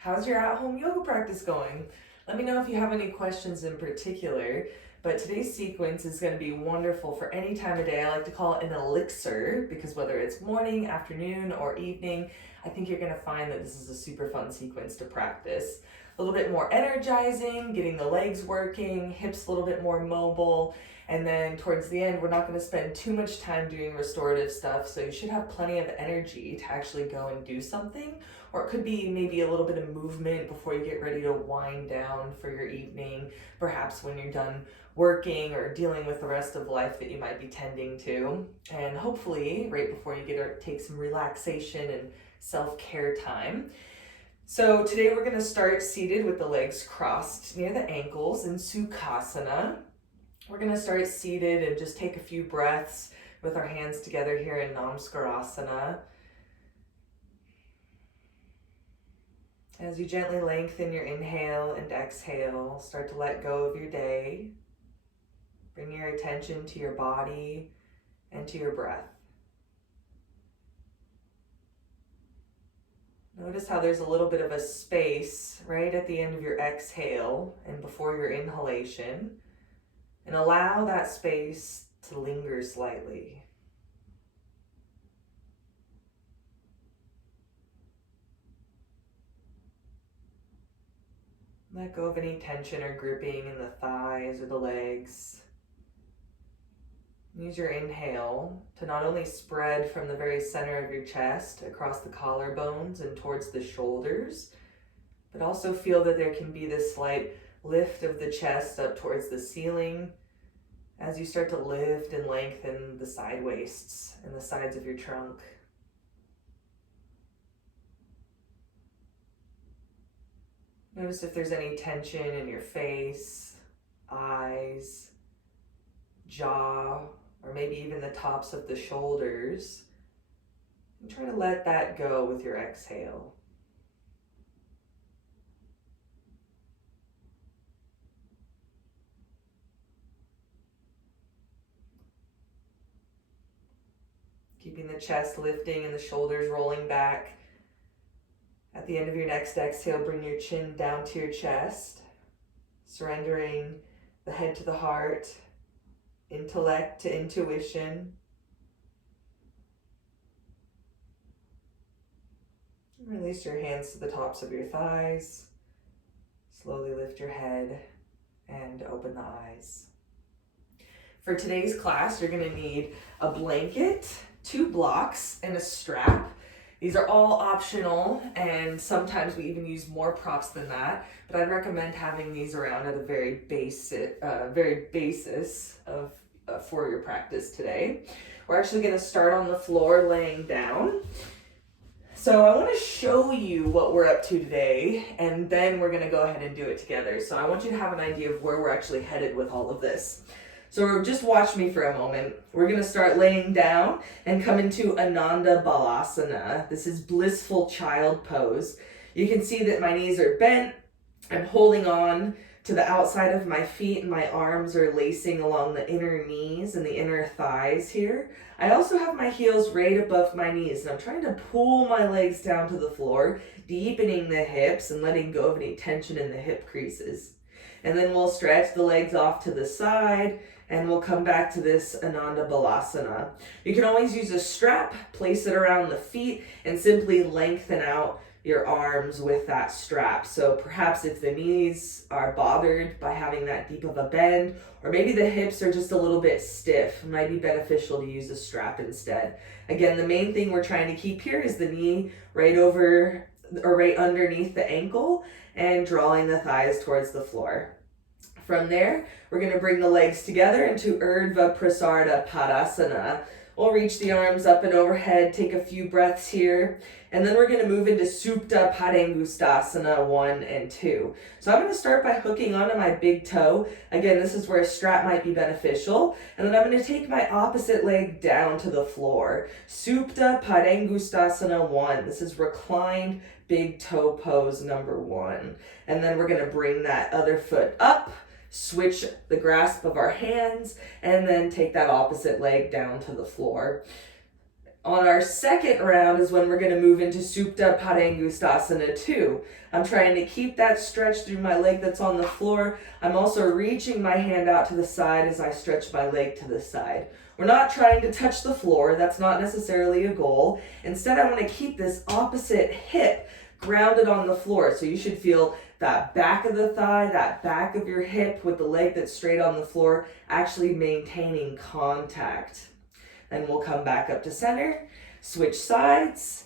How's your at-home yoga practice going? Let me know if you have any questions in particular, but today's sequence is going to be wonderful for any time of day. I like to call it an elixir because whether it's morning, afternoon, or evening, I think you're going to find that this is a super fun sequence to practice. A little bit more energizing, getting the legs working, hips a little bit more mobile, and then towards the end, we're not going to spend too much time doing restorative stuff, so you should have plenty of energy to actually go and do something. Or it could be maybe a little bit of movement before you get ready to wind down for your evening, perhaps when you're done working or dealing with the rest of life that you might be tending to. And hopefully, right before you get to take some relaxation and self-care time. So today we're going to start seated with the legs crossed near the ankles in Sukhasana. We're going to start seated and just take a few breaths with our hands together here in Namaskarasana. As you gently lengthen your inhale and exhale, start to let go of your day. Bring your attention to your body and to your breath. Notice how there's a little bit of a space right at the end of your exhale and before your inhalation. And allow that space to linger slightly. Let go of any tension or gripping in the thighs or the legs. Use your inhale to not only spread from the very center of your chest across the collarbones and towards the shoulders, but also feel that there can be this slight lift of the chest up towards the ceiling as you start to lift and lengthen the side waists and the sides of your trunk. Notice if there's any tension in your face, eyes, jaw, or maybe even the tops of the shoulders. And try to let that go with your exhale. Keeping the chest lifting and the shoulders rolling back. At the end of your next exhale, bring your chin down to your chest, surrendering the head to the heart, intellect to intuition. Release your hands to the tops of your thighs. Slowly lift your head and open the eyes. For today's class, you're going to need a blanket, 2 blocks, and a strap. These are all optional, and sometimes we even use more props than that, but I'd recommend having these around at a very basis of for your practice today. We're actually going to start on the floor laying down. So I want to show you what we're up to today, and then we're going to go ahead and do it together. So I want you to have an idea of where we're actually headed with all of this. So just watch me for a moment. We're going to start laying down and come into Ananda Balasana. This is blissful child pose. You can see that my knees are bent. I'm holding on to the outside of my feet and my arms are lacing along the inner knees and the inner thighs here. I also have my heels right above my knees and I'm trying to pull my legs down to the floor, deepening the hips and letting go of any tension in the hip creases. And then we'll stretch the legs off to the side and we'll come back to this Ananda Balasana. You can always use a strap, place it around the feet, and simply lengthen out your arms with that strap. So perhaps if the knees are bothered by having that deep of a bend, or maybe the hips are just a little bit stiff, it might be beneficial to use a strap instead. Again, the main thing we're trying to keep here is the knee right over or right underneath the ankle and drawing the thighs towards the floor. From there, we're going to bring the legs together into Urdhva Prasarda Padasana. We'll reach the arms up and overhead, take a few breaths here, and then we're going to move into Supta Padangustasana 1 and 2. So I'm going to start by hooking onto my big toe. Again, this is where a strap might be beneficial. And then I'm going to take my opposite leg down to the floor. Supta Padangustasana 1. This is reclined big toe pose number 1. And then we're going to bring that other foot up, switch the grasp of our hands, and then take that opposite leg down to the floor. On our second round is when we're going to move into Supta Padangusthasana 2. I'm trying to keep that stretch through my leg that's on the floor. I'm also reaching my hand out to the side as I stretch my leg to the side. We're not trying to touch the floor. That's not necessarily a goal. Instead, I want to keep this opposite hip grounded on the floor. So you should feel that back of the thigh, that back of your hip with the leg that's straight on the floor, actually maintaining contact. Then we'll come back up to center, switch sides.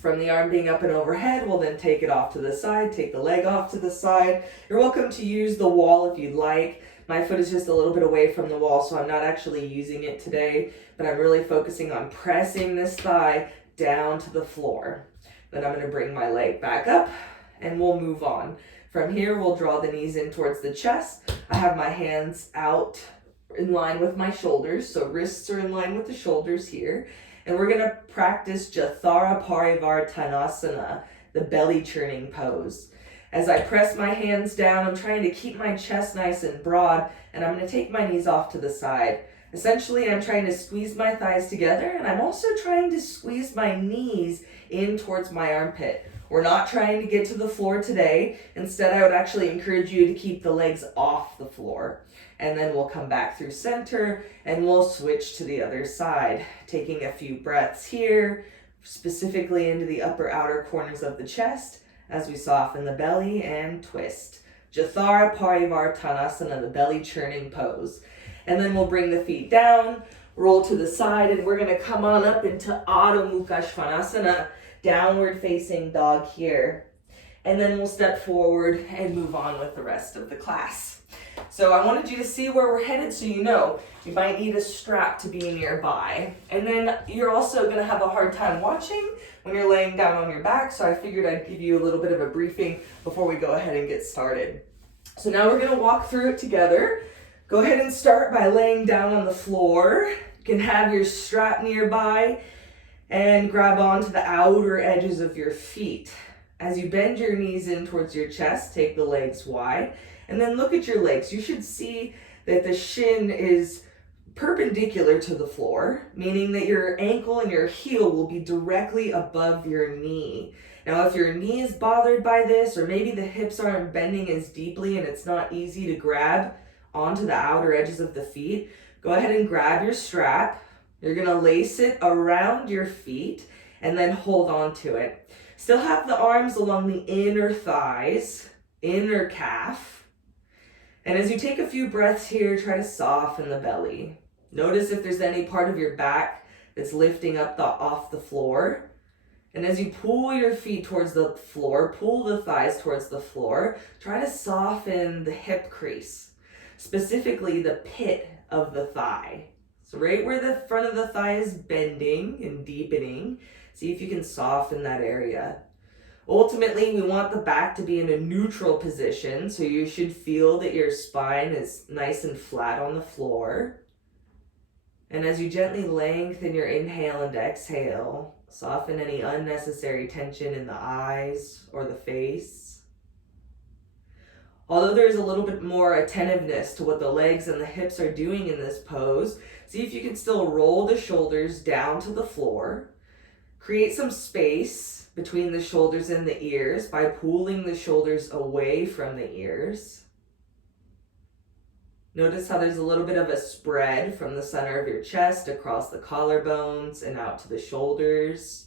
From the arm being up and overhead, we'll then take it off to the side, take the leg off to the side. You're welcome to use the wall if you'd like. My foot is just a little bit away from the wall, so I'm not actually using it today, but I'm really focusing on pressing this thigh down to the floor. Then I'm going to bring my leg back up and we'll move on. From here, we'll draw the knees in towards the chest. I have my hands out in line with my shoulders, so wrists are in line with the shoulders here. And we're going to practice Jathara Parivartanasana, the belly churning pose. As I press my hands down, I'm trying to keep my chest nice and broad, and I'm going to take my knees off to the side. Essentially, I'm trying to squeeze my thighs together, and I'm also trying to squeeze my knees in towards my armpit. We're not trying to get to the floor today. Instead, I would actually encourage you to keep the legs off the floor. And then we'll come back through center and we'll switch to the other side. Taking a few breaths here, specifically into the upper outer corners of the chest as we soften the belly and twist. Jathara Parivartanasana, the belly churning pose. And then we'll bring the feet down, roll to the side, and we're gonna come on up into Adho Mukha Svanasana, downward facing dog here. And then we'll step forward and move on with the rest of the class. So I wanted you to see where we're headed so you know you might need a strap to be nearby. And then you're also going to have a hard time watching when you're laying down on your back, so I figured I'd give you a little bit of a briefing before we go ahead and get started. So now we're going to walk through it together. Go ahead and start by laying down on the floor. You can have your strap nearby and grab onto the outer edges of your feet. As you bend your knees in towards your chest, take the legs wide. And then look at your legs. You should see that the shin is perpendicular to the floor, meaning that your ankle and your heel will be directly above your knee. Now, if your knee is bothered by this, or maybe the hips aren't bending as deeply and it's not easy to grab onto the outer edges of the feet, go ahead and grab your strap. You're going to lace it around your feet and then hold on to it. Still have the arms along the inner thighs, inner calf. And as you take a few breaths here, try to soften the belly. Notice if there's any part of your back that's lifting up off the floor. And as you pull your feet towards the floor, pull the thighs towards the floor, try to soften the hip crease, specifically the pit of the thigh. So right where the front of the thigh is bending and deepening, see if you can soften that area. Ultimately, we want the back to be in a neutral position, so you should feel that your spine is nice and flat on the floor. And as you gently lengthen your inhale and exhale, soften any unnecessary tension in the eyes or the face. Although there's a little bit more attentiveness to what the legs and the hips are doing in this pose, see if you can still roll the shoulders down to the floor. Create some space between the shoulders and the ears by pulling the shoulders away from the ears. Notice how there's a little bit of a spread from the center of your chest across the collarbones and out to the shoulders.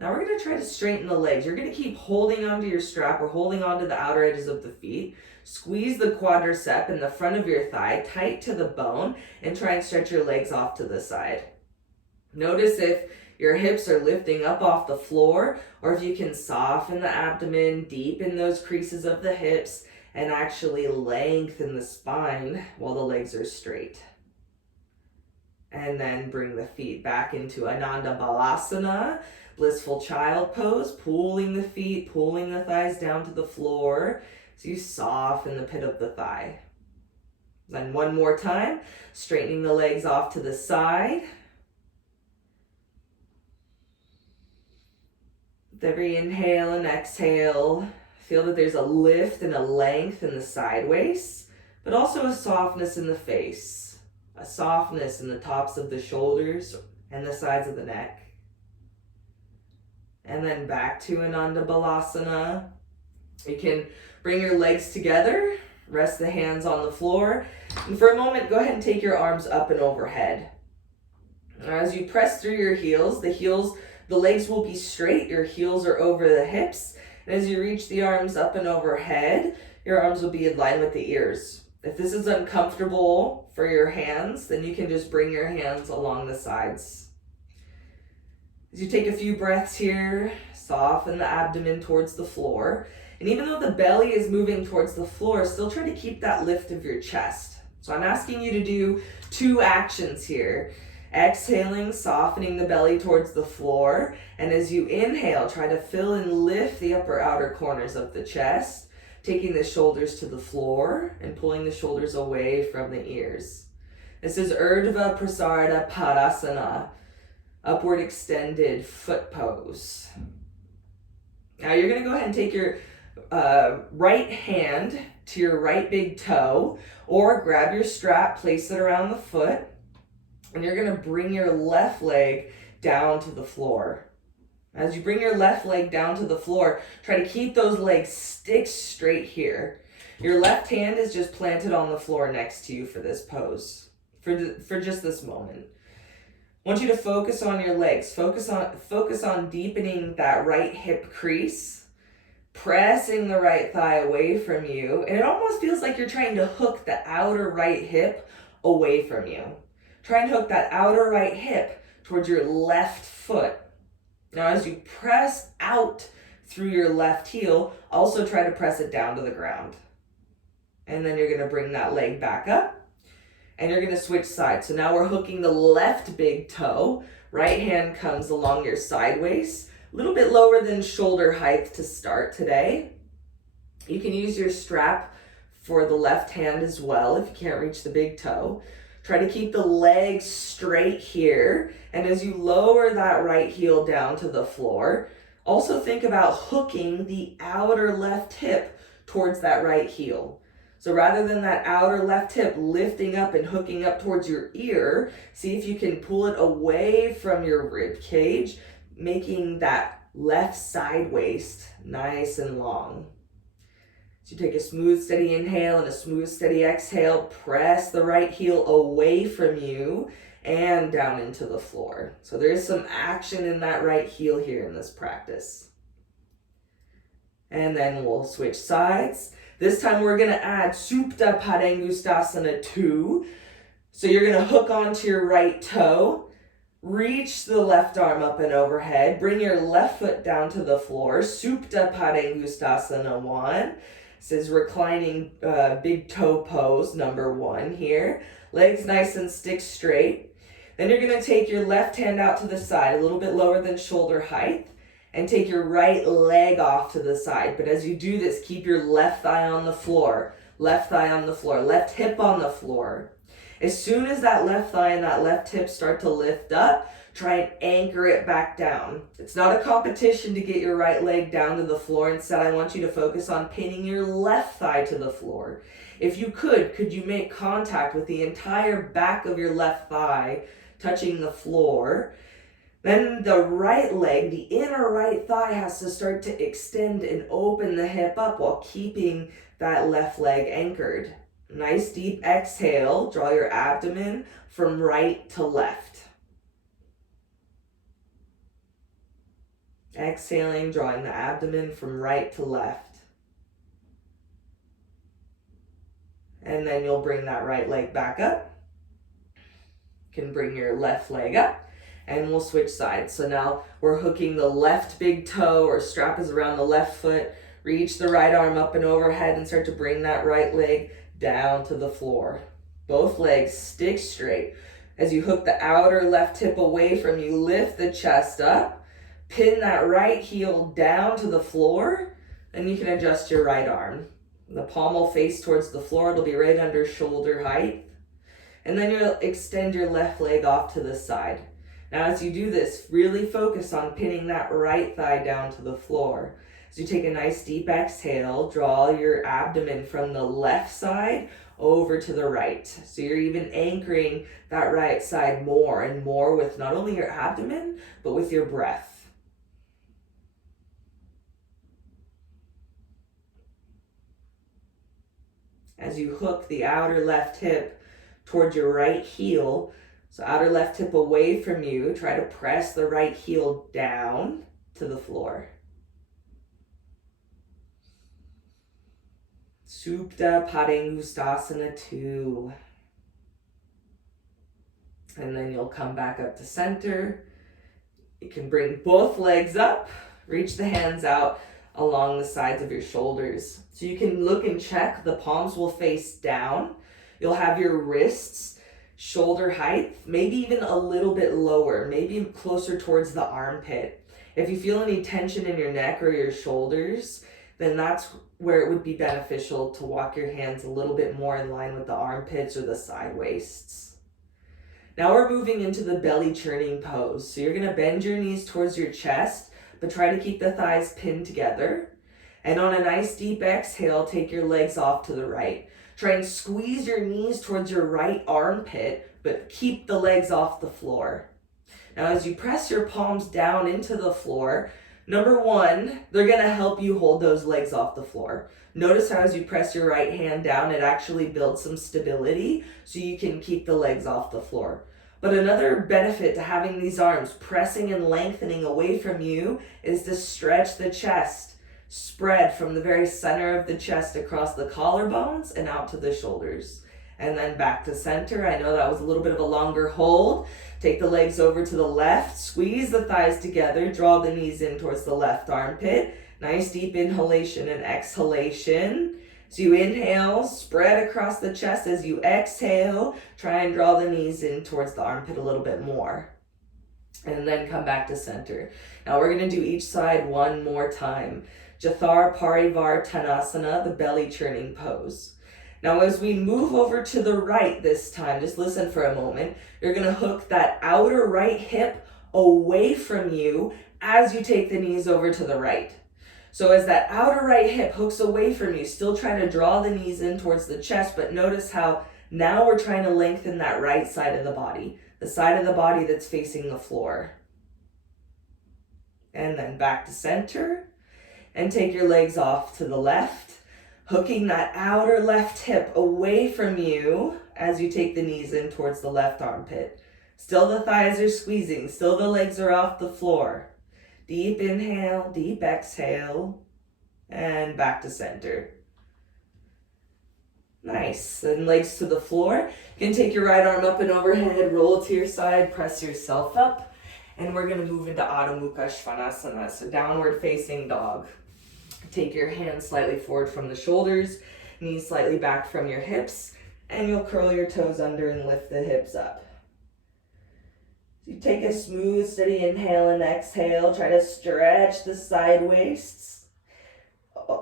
Now we're going to try to straighten the legs. You're going to keep holding onto your strap or holding onto the outer edges of the feet. Squeeze the quadricep in the front of your thigh tight to the bone and try and stretch your legs off to the side. Notice if your hips are lifting up off the floor, or if you can soften the abdomen, deepen those creases of the hips, and actually lengthen the spine while the legs are straight. And then bring the feet back into Ananda Balasana, blissful child pose, pulling the feet, pulling the thighs down to the floor, so you soften the pit of the thigh. Then one more time, straightening the legs off to the side. With every inhale and exhale, feel that there's a lift and a length in the side waist, but also a softness in the face. a softness in the tops of the shoulders and the sides of the neck. And then back to Ananda Balasana. You can bring your legs together, rest the hands on the floor, and for a moment, go ahead and take your arms up and overhead. As you press through your heels, the legs will be straight, your heels are over the hips, and as you reach the arms up and overhead, your arms will be in line with the ears. If this is uncomfortable for your hands, then you can just bring your hands along the sides. As you take a few breaths here, soften the abdomen towards the floor. And even though the belly is moving towards the floor, still try to keep that lift of your chest. So I'm asking you to do 2 actions here. Exhaling, softening the belly towards the floor. And as you inhale, try to fill and lift the upper outer corners of the chest, taking the shoulders to the floor and pulling the shoulders away from the ears. This is Urdhva Prasarita Padasana, upward extended foot pose. Now you're going to go ahead and take your right hand to your right big toe, or grab your strap, place it around the foot, and you're going to bring your left leg down to the floor. As you bring your left leg down to the floor, try to keep those legs stick straight here. Your left hand is just planted on the floor next to you for this pose, for just this moment. I want you to focus on your legs. Focus on deepening that right hip crease, pressing the right thigh away from you, and it almost feels like you're trying to hook the outer right hip away from you. Try and hook that outer right hip towards your left foot. Now as you press out through your left heel, also try to press it down to the ground. And then you're going to bring that leg back up, and you're going to switch sides. So now we're hooking the left big toe. Right hand comes along your side waist, a little bit lower than shoulder height to start today. You can use your strap for the left hand as well if you can't reach the big toe. Try to keep the legs straight here. And as you lower that right heel down to the floor, also think about hooking the outer left hip towards that right heel. So rather than that outer left hip lifting up and hooking up towards your ear, see if you can pull it away from your rib cage, making that left side waist nice and long. So you take a smooth, steady inhale and a smooth, steady exhale. Press the right heel away from you and down into the floor. So there is some action in that right heel here in this practice. And then we'll switch sides. This time we're going to add Supta Padangusthasana 2. So you're going to hook onto your right toe, reach the left arm up and overhead, bring your left foot down to the floor. Supta Padangusthasana 1. This is reclining big toe pose, number 1 here. Legs nice and stick straight. Then you're going to take your left hand out to the side, a little bit lower than shoulder height, and take your right leg off to the side. But as you do this, keep your left thigh on the floor, left thigh on the floor, left hip on the floor. As soon as that left thigh and that left hip start to lift up, try and anchor it back down. It's not a competition to get your right leg down to the floor. Instead, I want you to focus on pinning your left thigh to the floor. If you could you make contact with the entire back of your left thigh touching the floor? Then the right leg, the inner right thigh, has to start to extend and open the hip up while keeping that left leg anchored. Nice deep exhale. Draw your abdomen from right to left. Exhaling, drawing the abdomen from right to left. And then you'll bring that right leg back up. You can bring your left leg up. And we'll switch sides. So now we're hooking the left big toe, or strap is around the left foot. Reach the right arm up and overhead and start to bring that right leg down to the floor. Both legs stick straight. As you hook the outer left hip away from you, lift the chest up. Pin that right heel down to the floor. And you can adjust your right arm. The palm will face towards the floor. It'll be right under shoulder height. And then you'll extend your left leg off to the side. Now as you do this, really focus on pinning that right thigh down to the floor. So you take a nice deep exhale, draw your abdomen from the left side over to the right. So you're even anchoring that right side more and more with not only your abdomen, but with your breath. As you hook the outer left hip towards your right heel, so outer left hip away from you, try to press the right heel down to the floor. Supta Padangusthasana 2. And then you'll come back up to center. You can bring both legs up, reach the hands out along the sides of your shoulders. So you can look and check, the palms will face down. You'll have your wrists shoulder height, maybe even a little bit lower, maybe closer towards the armpit. If you feel any tension in your neck or your shoulders, then that's where it would be beneficial to walk your hands a little bit more in line with the armpits or the side waists. Now we're moving into the belly churning pose. So you're gonna bend your knees towards your chest, but try to keep the thighs pinned together. And on a nice deep exhale, take your legs off to the right. Try and squeeze your knees towards your right armpit, but keep the legs off the floor. Now as you press your palms down into the floor, number one, they're gonna help you hold those legs off the floor. Notice how as you press your right hand down, it actually builds some stability so you can keep the legs off the floor. But another benefit to having these arms pressing and lengthening away from you is to stretch the chest. Spread from the very center of the chest across the collarbones and out to the shoulders. And then back to center. I know that was a little bit of a longer hold. Take the legs over to the left, squeeze the thighs together, draw the knees in towards the left armpit. Nice deep inhalation and exhalation. So you inhale, spread across the chest. As you exhale, try and draw the knees in towards the armpit a little bit more. And then come back to center. Now we're gonna do each side one more time. Jathar Parivar Tanasana, the belly churning pose. Now as we move over to the right this time, just listen for a moment, you're gonna hook that outer right hip away from you as you take the knees over to the right. So as that outer right hip hooks away from you, still trying to draw the knees in towards the chest, but notice how now we're trying to lengthen that right side of the body, the side of the body that's facing the floor. And then back to center. And take your legs off to the left, hooking that outer left hip away from you as you take the knees in towards the left armpit. Still the thighs are squeezing, still the legs are off the floor. Deep inhale, deep exhale, and back to center. Nice, then legs to the floor. You can take your right arm up and overhead, roll to your side, press yourself up, and we're gonna move into Adho Mukha Svanasana, so downward facing dog. Take your hands slightly forward from the shoulders, knees slightly back from your hips, and you'll curl your toes under and lift the hips up. So you take a smooth, steady inhale and exhale. Try to stretch the side waists.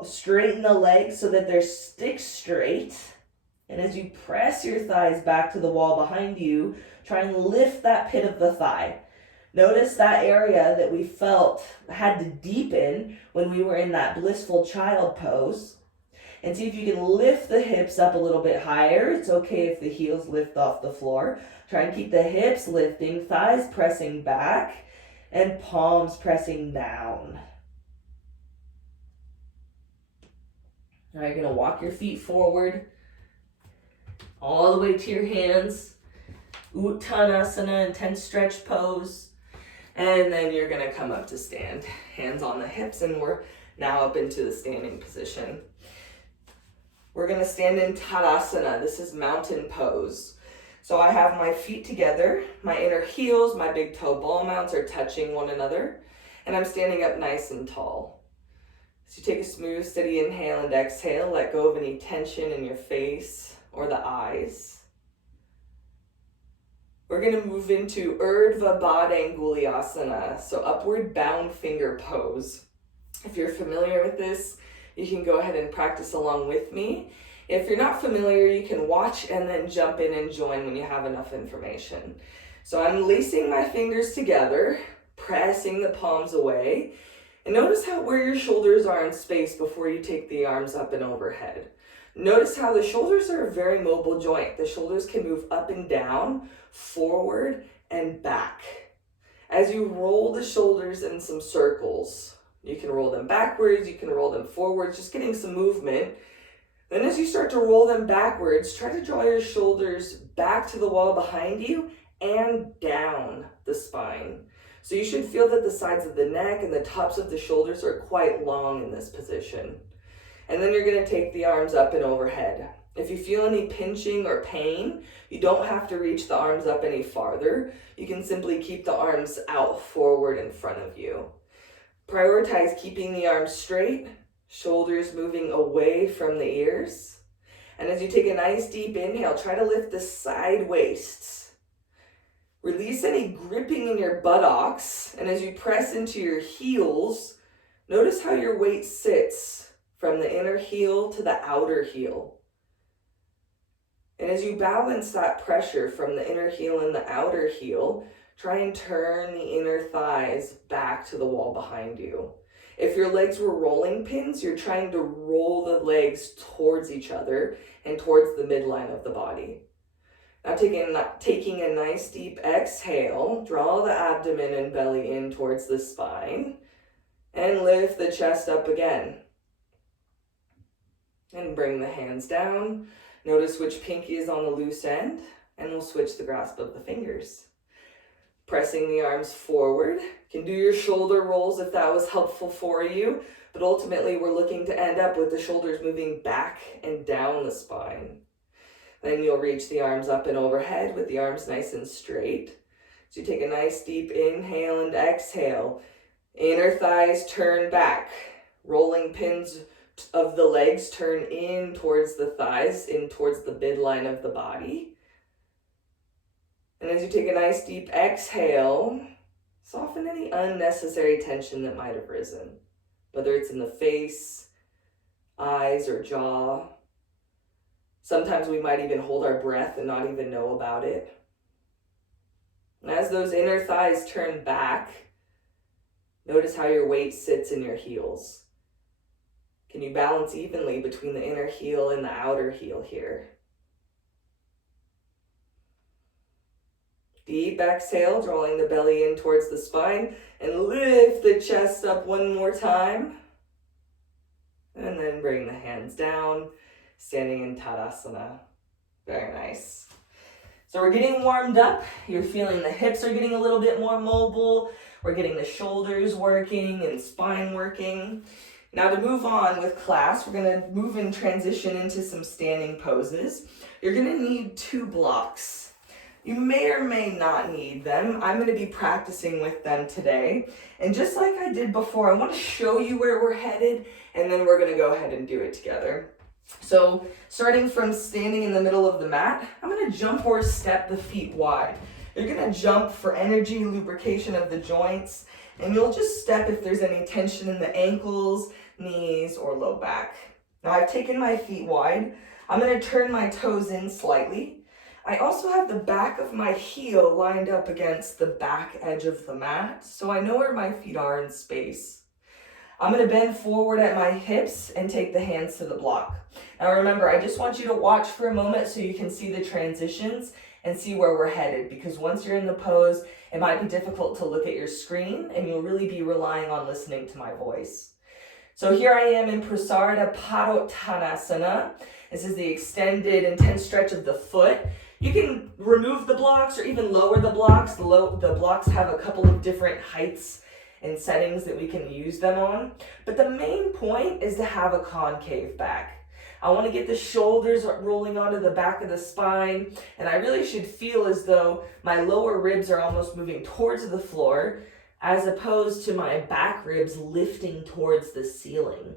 Straighten the legs so that they're stick straight. And as you press your thighs back to the wall behind you, try and lift that pit of the thigh. Notice that area that we felt had to deepen when we were in that blissful child pose. And see if you can lift the hips up a little bit higher. It's okay if the heels lift off the floor. Try and keep the hips lifting, thighs pressing back, and palms pressing down. Now you're going to walk your feet forward, all the way to your hands. Uttanasana, intense stretch pose. And then you're gonna come up to stand. Hands on the hips, and we're now up into the standing position. We're gonna stand in Tadasana. This is mountain pose. So I have my feet together, my inner heels, my big toe ball mounts are touching one another, and I'm standing up nice and tall. So you take a smooth, steady inhale and exhale. Let go of any tension in your face or the eyes. We're going to move into Urdhva Baddha, so upward bound finger pose. If you're familiar with this, you can go ahead and practice along with me. If you're not familiar, you can watch and then jump in and join when you have enough information. So I'm lacing my fingers together, pressing the palms away, And notice where your shoulders are in space before you take the arms up and overhead. Notice how the shoulders are a very mobile joint. The shoulders can move up and down, forward and back. As you roll the shoulders in some circles, you can roll them backwards, you can roll them forwards, just getting some movement. Then as you start to roll them backwards, try to draw your shoulders back to the wall behind you and down the spine. So you should feel that the sides of the neck and the tops of the shoulders are quite long in this position. And then you're going to take the arms up and overhead. If you feel any pinching or pain, you don't have to reach the arms up any farther. You can simply keep the arms out forward in front of you. Prioritize keeping the arms straight, shoulders moving away from the ears. And as you take a nice deep inhale, try to lift the side waists. Release any gripping in your buttocks. And as you press into your heels, notice how your weight sits from the inner heel to the outer heel. And as you balance that pressure from the inner heel and the outer heel, try and turn the inner thighs back to the wall behind you. If your legs were rolling pins, you're trying to roll the legs towards each other and towards the midline of the body. Now taking a nice deep exhale, draw the abdomen and belly in towards the spine and lift the chest up again. And bring the hands down. Notice which pinky is on the loose end, and we'll switch the grasp of the fingers. Pressing the arms forward. You can do your shoulder rolls if that was helpful for you, but ultimately we're looking to end up with the shoulders moving back and down the spine. Then you'll reach the arms up and overhead with the arms nice and straight. So you take a nice deep inhale and exhale. Inner thighs turn back. Rolling pins of the legs turn in towards the thighs, in towards the midline of the body. And as you take a nice deep exhale, soften any unnecessary tension that might have risen, whether it's in the face, eyes, or jaw. Sometimes we might even hold our breath and not even know about it. And as those inner thighs turn back, notice how your weight sits in your heels. Can you balance evenly between the inner heel and the outer heel here? Deep exhale, drawing the belly in towards the spine, and lift the chest up one more time. And then bring the hands down, standing in Tadasana. Very nice. So we're getting warmed up. You're feeling the hips are getting a little bit more mobile. We're getting the shoulders working and spine working. Now to move on with class, we're going to move and transition into some standing poses. You're going to need 2 blocks. You may or may not need them. I'm going to be practicing with them today. And just like I did before, I want to show you where we're headed, and then we're going to go ahead and do it together. So starting from standing in the middle of the mat, I'm going to jump or step the feet wide. You're going to jump for energy, lubrication of the joints, and you'll just step if there's any tension in the ankles, knees, or low back. Now I've taken my feet wide. I'm going to turn my toes in slightly. I also have the back of my heel lined up against the back edge of the mat, so I know where my feet are in space. I'm going to bend forward at my hips and take the hands to the block. Now remember, I just want you to watch for a moment so you can see the transitions and see where we're headed, because once you're in the pose, it might be difficult to look at your screen and you'll really be relying on listening to my voice. So here I am in Prasarada Padottanasana. This is the extended, intense stretch of the foot. You can remove the blocks or even lower the blocks. The blocks have a couple of different heights and settings that we can use them on. But the main point is to have a concave back. I want to get the shoulders rolling onto the back of the spine, and I really should feel as though my lower ribs are almost moving towards the floor, as opposed to my back ribs lifting towards the ceiling.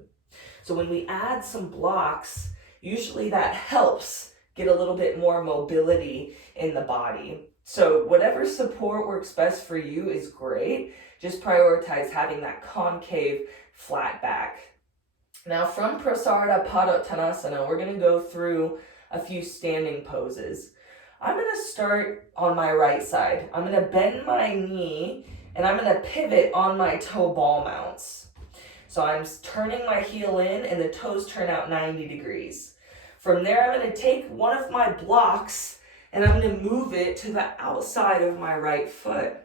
So when we add some blocks, usually that helps get a little bit more mobility in the body. So whatever support works best for you is great. Just prioritize having that concave flat back. Now from Prasarada Padottanasana, we're going to go through a few standing poses. I'm going to start on my right side. I'm going to bend my knee and I'm going to pivot on my toe ball mounts. So I'm turning my heel in and the toes turn out 90 degrees. From there, I'm going to take one of my blocks and I'm going to move it to the outside of my right foot.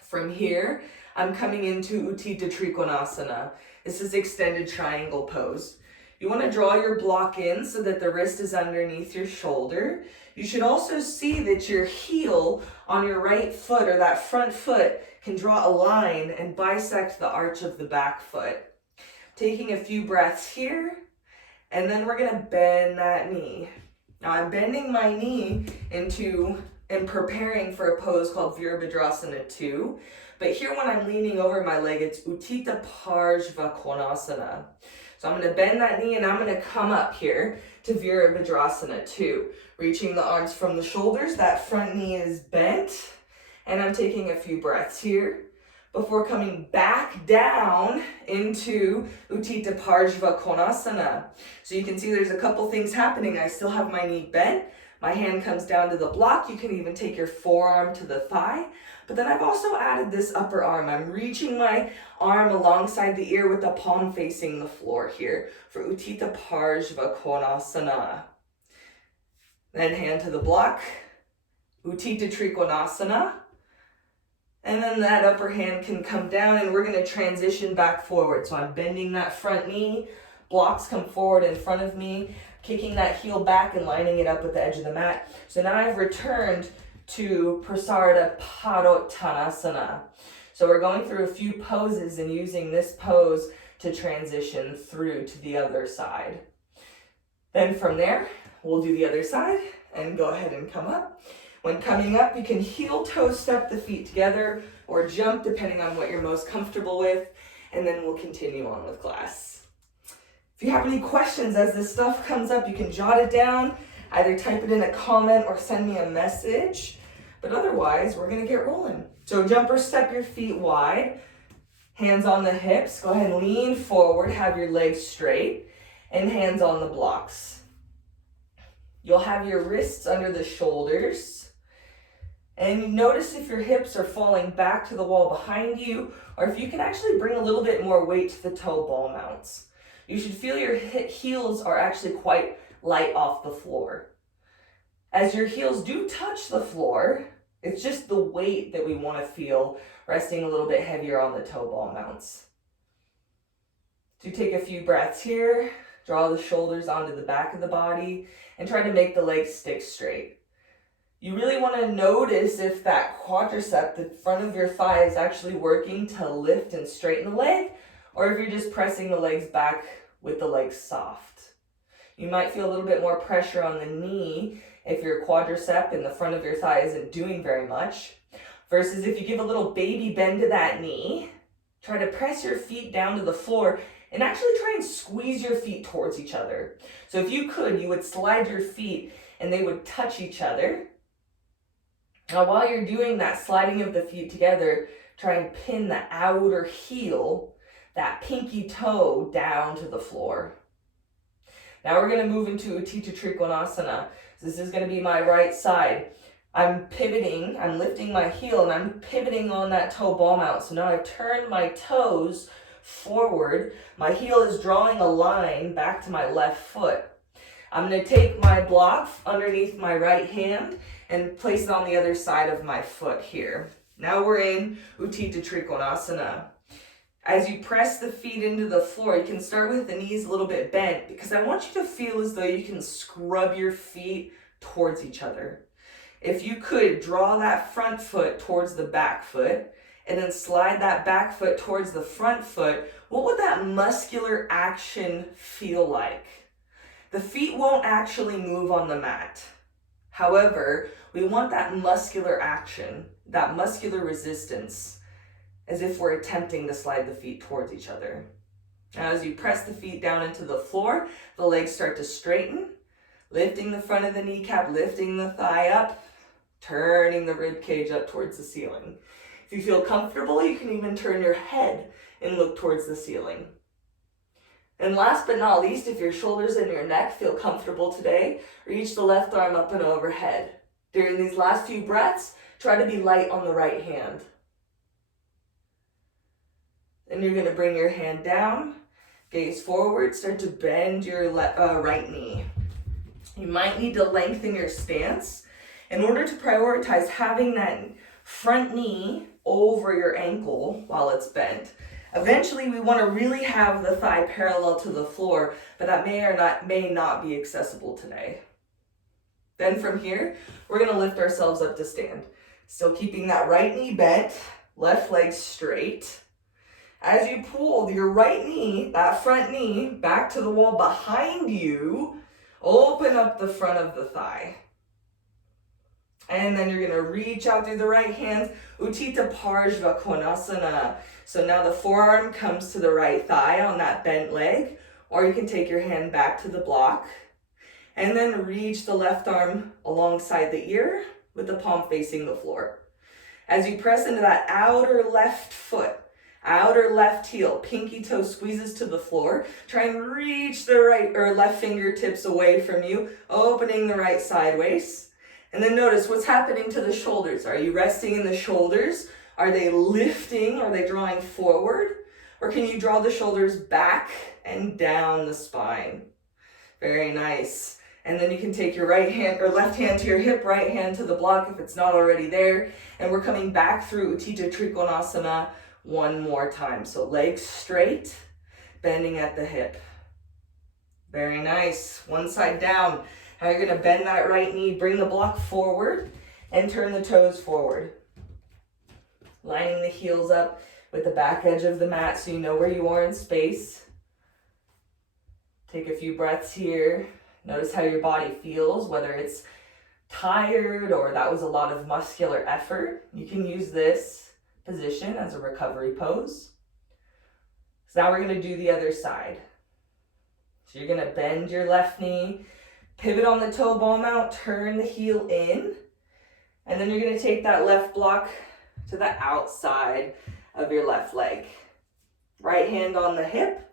From here, I'm coming into Utthita Trikonasana. This is extended triangle pose. You want to draw your block in so that the wrist is underneath your shoulder. You should also see that your heel on your right foot, or that front foot, can draw a line and bisect the arch of the back foot. Taking a few breaths here, and then we're going to bend that knee. Now I'm bending my knee and preparing for a pose called Virabhadrasana 2. But here when I'm leaning over my leg, it's Utthita Parshva Konasana. So I'm going to bend that knee and I'm going to come up here to Virabhadrasana 2. Reaching the arms from the shoulders, that front knee is bent. And I'm taking a few breaths here before coming back down into Utthita Parshva Konasana. So you can see there's a couple things happening. I still have my knee bent. My hand comes down to the block. You can even take your forearm to the thigh. But then I've also added this upper arm. I'm reaching my arm alongside the ear with the palm facing the floor here for Utthita Parshva Konasana. Then hand to the block, Utthita Trikonasana. And then that upper hand can come down and we're going to transition back forward. So I'm bending that front knee, blocks come forward in front of me, kicking that heel back and lining it up with the edge of the mat. So now I've returned to Prasarita Padottanasana. So we're going through a few poses and using this pose to transition through to the other side. Then from there, we'll do the other side and go ahead and come up. When coming up, you can heel toe step the feet together or jump depending on what you're most comfortable with, and then we'll continue on with class. If you have any questions as this stuff comes up, you can jot it down, either type it in a comment or send me a message, but otherwise we're gonna get rolling. So jump or step your feet wide, hands on the hips, go ahead and lean forward, have your legs straight, and hands on the blocks. You'll have your wrists under the shoulders. And notice if your hips are falling back to the wall behind you, or if you can actually bring a little bit more weight to the toe ball mounts. You should feel your heels are actually quite light off the floor. As your heels do touch the floor, it's just the weight that we want to feel resting a little bit heavier on the toe ball mounts. So take a few breaths here, draw the shoulders onto the back of the body, and try to make the legs stick straight. You really want to notice if that quadricep, the front of your thigh, is actually working to lift and straighten the leg, or if you're just pressing the legs back with the legs soft. You might feel a little bit more pressure on the knee if your quadricep in the front of your thigh isn't doing very much, versus if you give a little baby bend to that knee, try to press your feet down to the floor and actually try and squeeze your feet towards each other. So if you could, you would slide your feet and they would touch each other. Now while you're doing that sliding of the feet together, try and pin the outer heel, that pinky toe, down to the floor. Now we're going to move into Utthita Trikonasana. This is going to be my right side. I'm pivoting, I'm lifting my heel and I'm pivoting on that toe ball mount. So now I've turned my toes forward. My heel is drawing a line back to my left foot. I'm going to take my block underneath my right hand and place it on the other side of my foot here. Now we're in Utthita Trikonasana. As you press the feet into the floor, you can start with the knees a little bit bent because I want you to feel as though you can scrub your feet towards each other. If you could draw that front foot towards the back foot and then slide that back foot towards the front foot, what would that muscular action feel like? The feet won't actually move on the mat. However, we want that muscular action, that muscular resistance, as if we're attempting to slide the feet towards each other. Now, as you press the feet down into the floor, the legs start to straighten, lifting the front of the kneecap, lifting the thigh up, turning the rib cage up towards the ceiling. If you feel comfortable, you can even turn your head and look towards the ceiling. And last but not least, if your shoulders and your neck feel comfortable today, reach the left arm up and overhead. During these last few breaths, try to be light on the right hand. Then you're gonna bring your hand down, gaze forward, start to bend your right knee. You might need to lengthen your stance in order to prioritize having that front knee over your ankle while it's bent. Eventually, we want to really have the thigh parallel to the floor, but that may not be accessible today. Then from here, we're going to lift ourselves up to stand. Still keeping that right knee bent, left leg straight. As you pull your right knee, that front knee, back to the wall behind you, open up the front of the thigh. And then you're gonna reach out through the right hand, Utthita Parshva Konasana. So now the forearm comes to the right thigh on that bent leg, or you can take your hand back to the block, and then reach the left arm alongside the ear with the palm facing the floor. As you press into that outer left foot, outer left heel, pinky toe squeezes to the floor. Try and reach the right or left fingertips away from you, opening the right sideways. And then notice what's happening to the shoulders. Are you resting in the shoulders? Are they lifting? Are they drawing forward? Or can you draw the shoulders back and down the spine? Very nice. And then you can take your right hand or left hand to your hip, right hand to the block if it's not already there. And we're coming back through Utthita Trikonasana one more time. So legs straight, bending at the hip. Very nice. One side down. Now you're going to bend that right knee, bring the block forward, and turn the toes forward. Lining the heels up with the back edge of the mat so you know where you are in space. Take a few breaths here. Notice how your body feels, whether it's tired or that was a lot of muscular effort. You can use this position as a recovery pose. So now we're going to do the other side. So you're going to bend your left knee, pivot on the toe ball mount, turn the heel in, and then you're going to take that left block to the outside of your left leg. Right hand on the hip.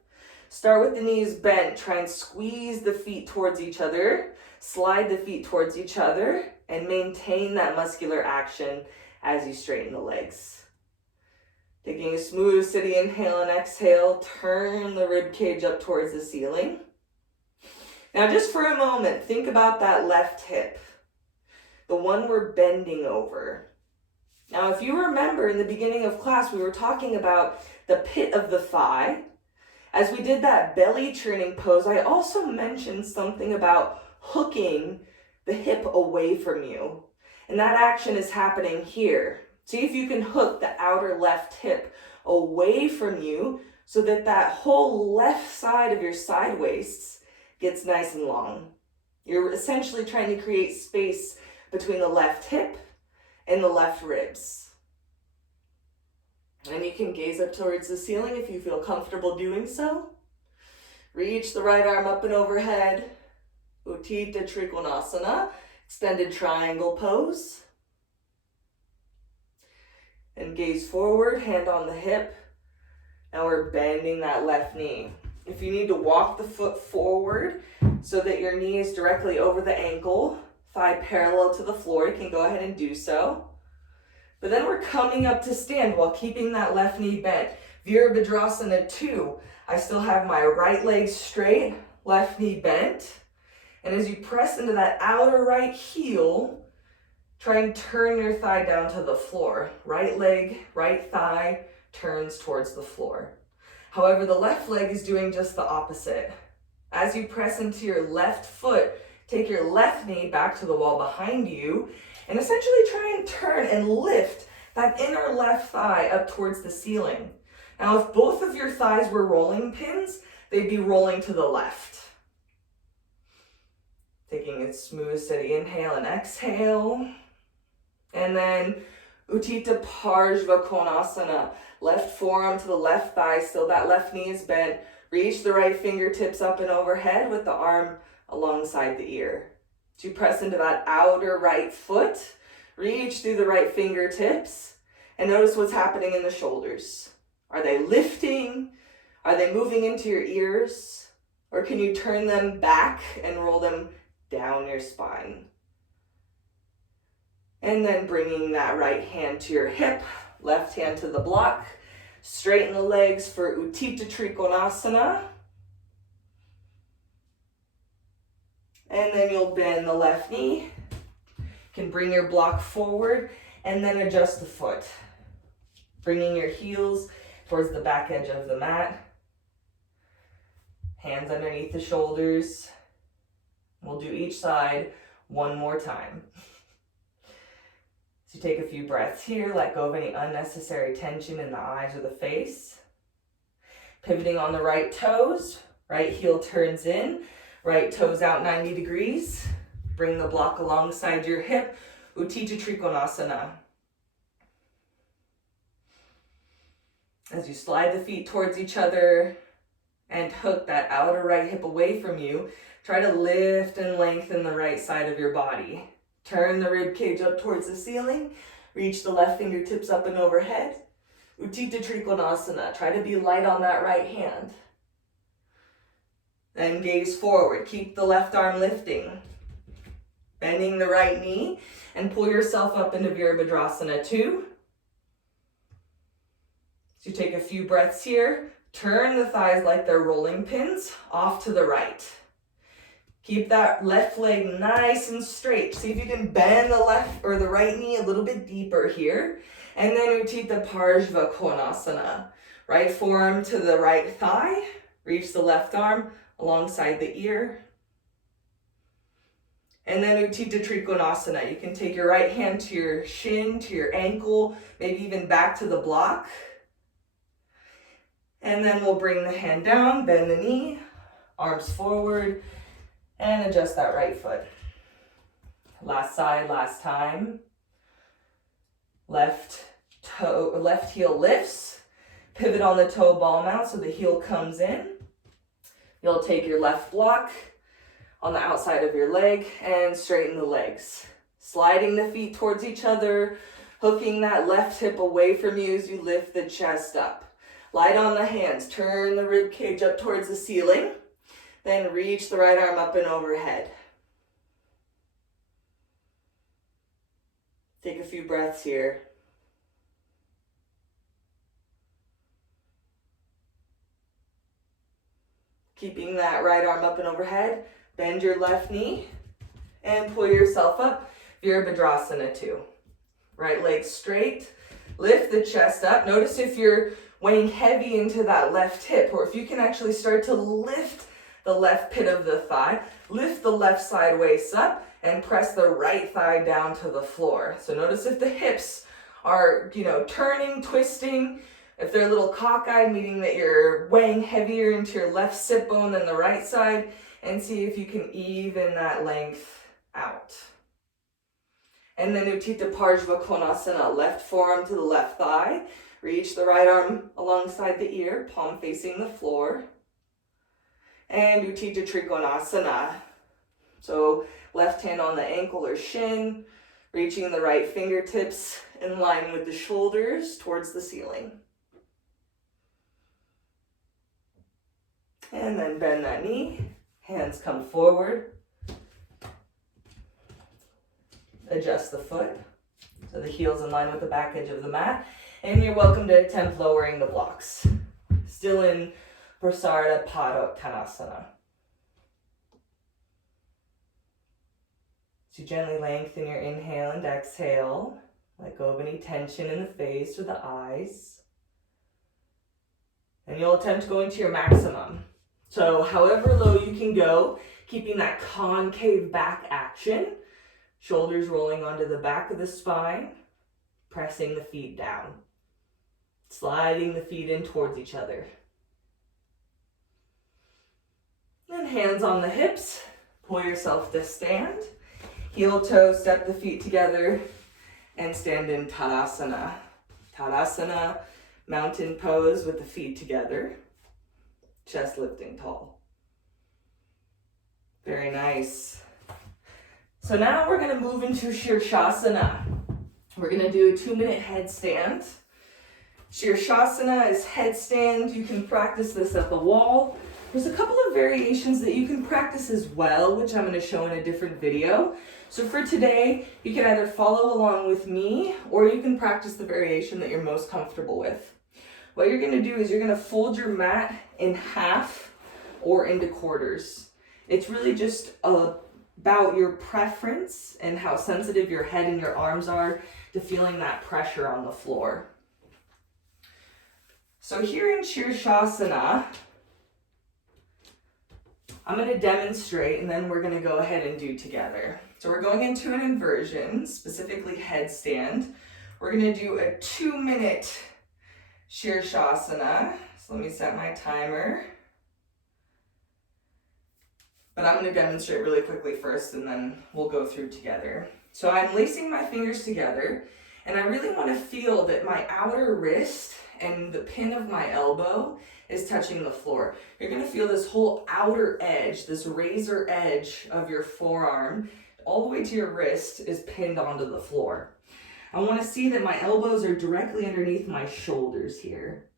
Start with the knees bent. Try and squeeze the feet towards each other. Slide the feet towards each other and maintain that muscular action as you straighten the legs. Taking a smooth, steady inhale and exhale. Turn the rib cage up towards the ceiling. Now just for a moment, think about that left hip, the one we're bending over. Now if you remember in the beginning of class, we were talking about the pit of the thigh. As we did that belly churning pose, I also mentioned something about hooking the hip away from you. And that action is happening here. See if you can hook the outer left hip away from you so that that whole left side of your side waist gets nice and long. You're essentially trying to create space between the left hip and the left ribs. And you can gaze up towards the ceiling if you feel comfortable doing so. Reach the right arm up and overhead. Utthita Trikonasana, extended triangle pose. And gaze forward, hand on the hip. Now we're bending that left knee. If you need to walk the foot forward so that your knee is directly over the ankle, thigh parallel to the floor, you can go ahead and do so. But then we're coming up to stand while keeping that left knee bent. Virabhadrasana 2. I still have my right leg straight, left knee bent. And as you press into that outer right heel, try and turn your thigh down to the floor. Right leg, right thigh turns towards the floor. However, the left leg is doing just the opposite. As you press into your left foot, take your left knee back to the wall behind you and essentially try and turn and lift that inner left thigh up towards the ceiling. Now, if both of your thighs were rolling pins, they'd be rolling to the left. Taking a smooth, steady inhale and exhale. And then Utthita Parshva Konasana. Left forearm to the left thigh, still that left knee is bent. Reach the right fingertips up and overhead with the arm alongside the ear. To press into that outer right foot, reach through the right fingertips, and notice what's happening in the shoulders. Are they lifting? Are they moving into your ears? Or can you turn them back and roll them down your spine? And then bringing that right hand to your hip, left hand to the block. Straighten the legs for Utthita Trikonasana. And then you'll bend the left knee. You can bring your block forward and then adjust the foot. Bringing your heels towards the back edge of the mat. Hands underneath the shoulders. We'll do each side one more time. So take a few breaths here, let go of any unnecessary tension in the eyes or the face. Pivoting on the right toes, right heel turns in, right toes out 90 degrees. Bring the block alongside your hip, Utthita Trikonasana. As you slide the feet towards each other and hook that outer right hip away from you, try to lift and lengthen the right side of your body. Turn the rib cage up towards the ceiling. Reach the left fingertips up and overhead. Utthita Trikonasana. Try to be light on that right hand. Then gaze forward. Keep the left arm lifting. Bending the right knee and pull yourself up into Virabhadrasana 2. So you take a few breaths here. Turn the thighs like they're rolling pins off to the right. Keep that left leg nice and straight. See if you can bend the left or the right knee a little bit deeper here. And then Utthita Parshva Konasana. Right forearm to the right thigh. Reach the left arm alongside the ear. And then Utthita Trikonasana. You can take your right hand to your shin, to your ankle, maybe even back to the block. And then we'll bring the hand down, bend the knee, arms forward, and adjust that right foot. Last side, last time. Left heel lifts. Pivot on the toe ball mount so the heel comes in. You'll take your left block on the outside of your leg and straighten the legs. Sliding the feet towards each other, hooking that left hip away from you as you lift the chest up. Light on the hands, turn the rib cage up towards the ceiling. Then reach the right arm up and overhead. Take a few breaths here. Keeping that right arm up and overhead. Bend your left knee and pull yourself up. Virabhadrasana 2. Right leg straight. Lift the chest up. Notice if you're weighing heavy into that left hip, or if you can actually start to lift the left pit of the thigh, lift the left side waist up and press the right thigh down to the floor. So notice if the hips are, turning, twisting, if they're a little cockeyed, meaning that you're weighing heavier into your left sit bone than the right side, and see if you can even that length out. And then Utthita Parshva Konasana, left forearm to the left thigh. Reach the right arm alongside the ear, palm facing the floor. And Utthita Trikonasana. So left hand on the ankle or shin, reaching the right fingertips in line with the shoulders towards the ceiling. And then bend that knee, hands come forward. Adjust the foot so the heel's in line with the back edge of the mat. And you're welcome to attempt lowering the blocks. Still in Prasarada Padottanasana. So gently lengthen your inhale and exhale. Let go of any tension in the face or the eyes. And you'll attempt going to your maximum. So however low you can go, keeping that concave back action. Shoulders rolling onto the back of the spine. Pressing the feet down. Sliding the feet in towards each other. And hands on the hips. Pull yourself to stand. Heel toe, step the feet together. And stand in Tadasana. Tadasana, mountain pose with the feet together. Chest lifting tall. Very nice. So now we're going to move into Shirshasana. We're going to do a 2-minute headstand. Shirshasana is headstand. You can practice this at the wall. There's a couple of variations that you can practice as well, which I'm going to show in a different video. So for today, you can either follow along with me, or you can practice the variation that you're most comfortable with. What you're gonna do is you're gonna fold your mat in half or into quarters. It's really just about your preference and how sensitive your head and your arms are to feeling that pressure on the floor. So here in Shirshasana, I'm going to demonstrate and then we're going to go ahead and do together. So we're going into an inversion, specifically headstand. We're going to do a 2-minute Shirshasana. So let me set my timer. But I'm going to demonstrate really quickly first and then we'll go through together. So I'm lacing my fingers together and I really want to feel that my outer wrist and the pin of my elbow is touching the floor. You're going to feel this whole outer edge, this razor edge of your forearm, all the way to your wrist is pinned onto the floor. I want to see that my elbows are directly underneath my shoulders here.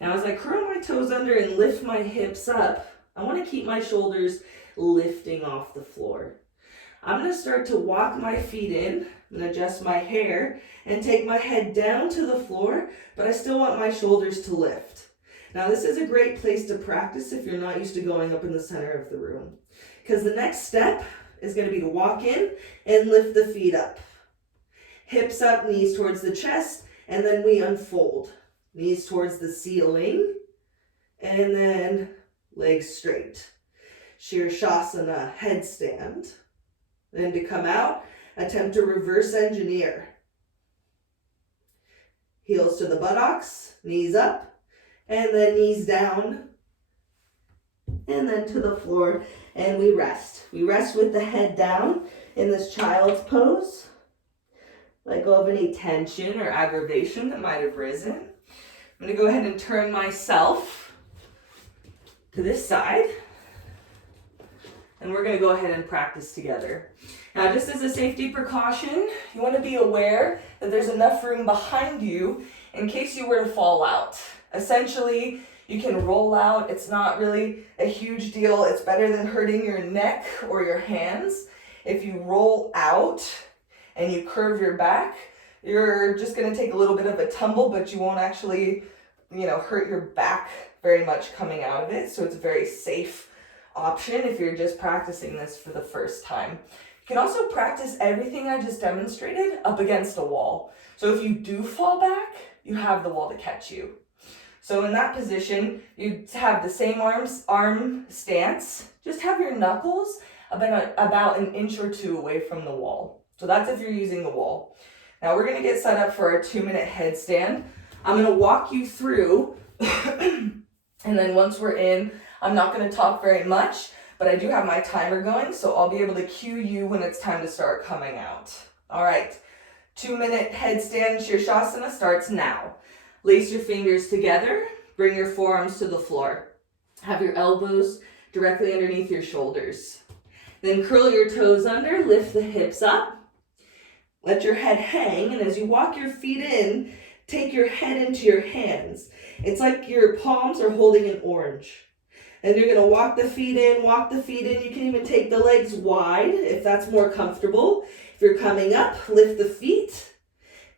Now as I curl my toes under and lift my hips up, I want to keep my shoulders lifting off the floor. I'm going to start to walk my feet in and adjust my hair and take my head down to the floor, but I still want my shoulders to lift. Now this is a great place to practice if you're not used to going up in the center of the room, because the next step is going to be to walk in and lift the feet up. Hips up, knees towards the chest, and then we unfold. Knees towards the ceiling, and then legs straight. Shirshasana, headstand. Then to come out, attempt to reverse engineer. Heels to the buttocks, knees up, and then knees down, and then to the floor, and we rest. We rest with the head down in this child's pose. Let go of any tension or aggravation that might have risen. I'm going to go ahead and turn myself to this side. And we're going to go ahead and practice together. Now, just as a safety precaution, you want to be aware that there's enough room behind you in case you were to fall out. Essentially, you can roll out. It's not really a huge deal. It's better than hurting your neck or your hands. If you roll out and you curve your back, you're just going to take a little bit of a tumble, but you won't actually, hurt your back very much coming out of it. So it's a very safe option if you're just practicing this for the first time. You can also practice everything I just demonstrated up against a wall. So if you do fall back, you have the wall to catch you. So in that position, you have the same arm stance, just have your knuckles about an inch or two away from the wall. So that's if you're using the wall. Now we're going to get set up for our 2-minute headstand. I'm going to walk you through and then once we're in, I'm not going to talk very much, but I do have my timer going, so I'll be able to cue you when it's time to start coming out. All right, 2-minute headstand Shirshasana starts now. Lace your fingers together, bring your forearms to the floor. Have your elbows directly underneath your shoulders. Then curl your toes under, lift the hips up. Let your head hang, and as you walk your feet in, take your head into your hands. It's like your palms are holding an orange. And you're going to walk the feet in, walk the feet in. You can even take the legs wide if that's more comfortable. If you're coming up, lift the feet,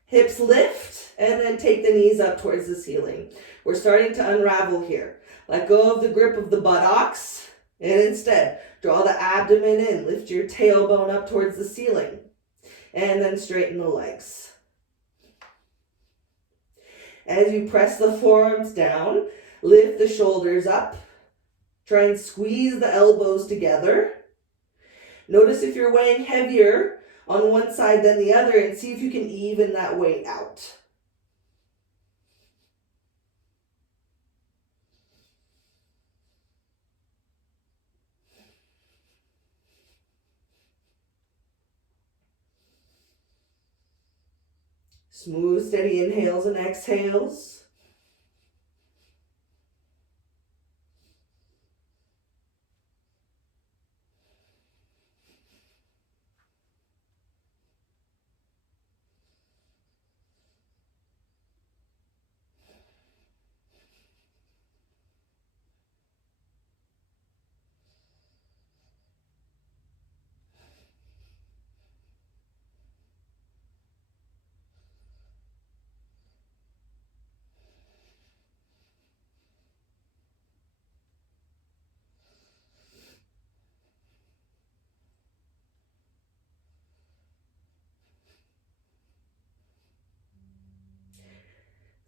hips lift, and then take the knees up towards the ceiling. We're starting to unravel here. Let go of the grip of the buttocks, and instead, draw the abdomen in. Lift your tailbone up towards the ceiling, and then straighten the legs. As you press the forearms down, lift the shoulders up. Try and squeeze the elbows together. Notice if you're weighing heavier on one side than the other and see if you can even that weight out. Smooth, steady inhales and exhales.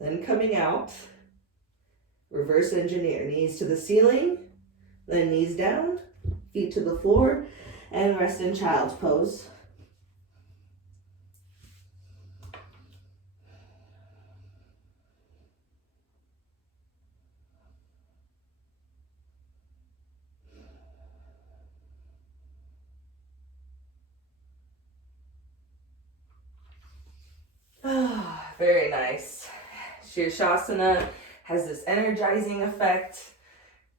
Then coming out, reverse engineer. Knees to the ceiling, then knees down, feet to the floor, and rest in child's pose. Very nice. Shirshasana has this energizing effect,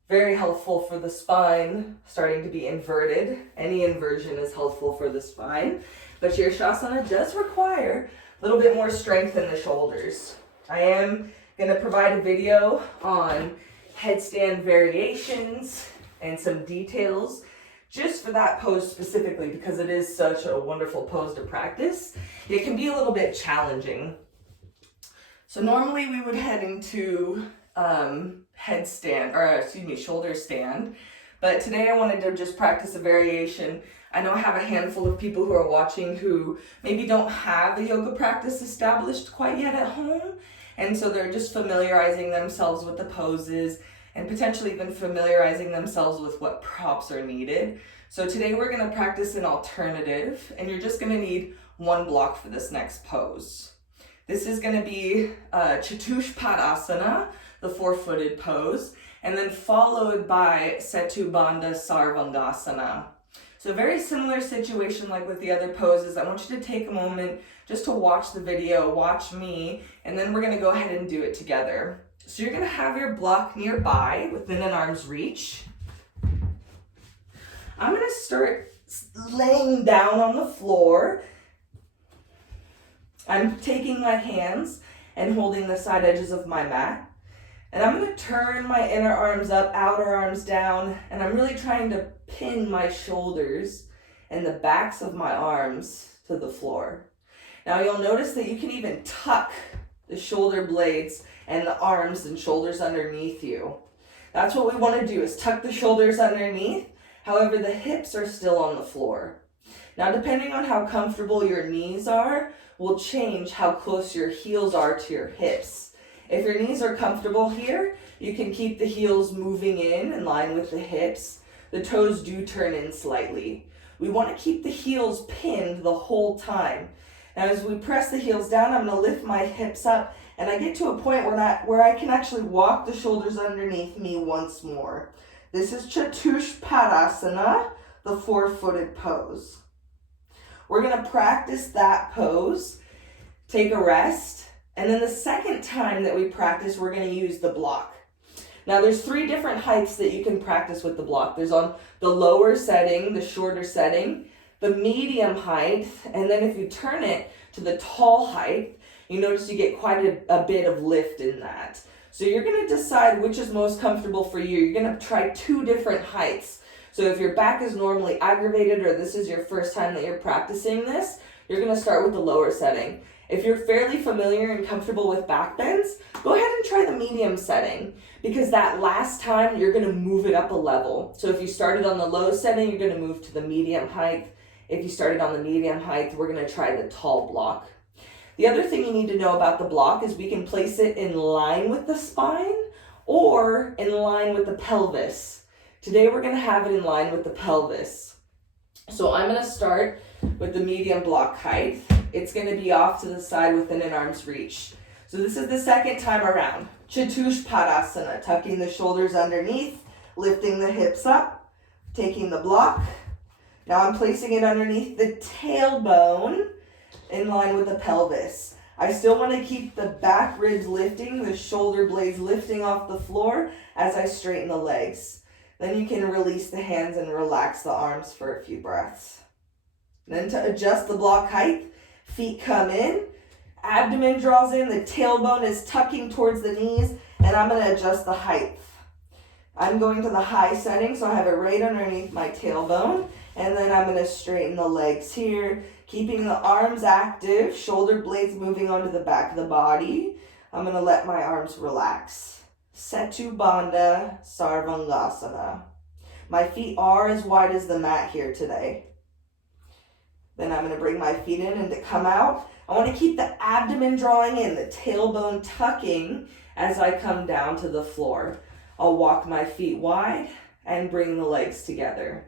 very helpful for the spine, starting to be inverted. Any inversion is helpful for the spine, but Shirshasana does require a little bit more strength in the shoulders. I am going to provide a video on headstand variations and some details just for that pose specifically, because it is such a wonderful pose to practice. It can be a little bit challenging. So normally we would head into shoulder stand. But today I wanted to just practice a variation. I know I have a handful of people who are watching who maybe don't have a yoga practice established quite yet at home. And so they're just familiarizing themselves with the poses and potentially even familiarizing themselves with what props are needed. So today we're going to practice an alternative, and you're just going to need one block for this next pose. This is going to be Chatushpadasana, the four-footed pose, and then followed by Setu Bandha Sarvangasana. So very similar situation like with the other poses. I want you to take a moment just to watch the video, watch me, and then we're going to go ahead and do it together. So you're going to have your block nearby within an arm's reach. I'm going to start laying down on the floor. I'm taking my hands and holding the side edges of my mat. And I'm going to turn my inner arms up, outer arms down, and I'm really trying to pin my shoulders and the backs of my arms to the floor. Now you'll notice that you can even tuck the shoulder blades and the arms and shoulders underneath you. That's what we want to do, is tuck the shoulders underneath. However, the hips are still on the floor. Now, depending on how comfortable your knees are, will change how close your heels are to your hips. If your knees are comfortable here, you can keep the heels moving in line with the hips. The toes do turn in slightly. We want to keep the heels pinned the whole time. Now, as we press the heels down, I'm going to lift my hips up, and I get to a point where I can actually walk the shoulders underneath me once more. This is Chatushpadasana, the four-footed pose. We're going to practice that pose, take a rest, and then the second time that we practice, we're going to use the block. Now, there's 3 different heights that you can practice with the block. There's on the lower setting, the shorter setting, the medium height, and then if you turn it to the tall height, you notice you get quite a bit of lift in that. So you're going to decide which is most comfortable for you. You're going to try 2 different heights. So if your back is normally aggravated or this is your first time that you're practicing this, you're going to start with the lower setting. If you're fairly familiar and comfortable with back bends, go ahead and try the medium setting, because that last time you're going to move it up a level. So if you started on the low setting, you're going to move to the medium height. If you started on the medium height, we're going to try the tall block. The other thing you need to know about the block is we can place it in line with the spine or in line with the pelvis. Today we're going to have it in line with the pelvis. So I'm going to start with the medium block height. It's going to be off to the side within an arm's reach. So this is the second time around. Chatushpadasana, tucking the shoulders underneath, lifting the hips up, taking the block. Now I'm placing it underneath the tailbone in line with the pelvis. I still want to keep the back ribs lifting, the shoulder blades lifting off the floor as I straighten the legs. Then you can release the hands and relax the arms for a few breaths. Then to adjust the block height, feet come in, abdomen draws in, the tailbone is tucking towards the knees, and I'm going to adjust the height. I'm going to the high setting, so I have it right underneath my tailbone, and then I'm going to straighten the legs here, keeping the arms active, shoulder blades moving onto the back of the body. I'm going to let my arms relax. Setu Bandha Sarvangasana. My feet are as wide as the mat here today. Then I'm going to bring my feet in, and to come out, I want to keep the abdomen drawing in, the tailbone tucking as I come down to the floor. I'll walk my feet wide and bring the legs together.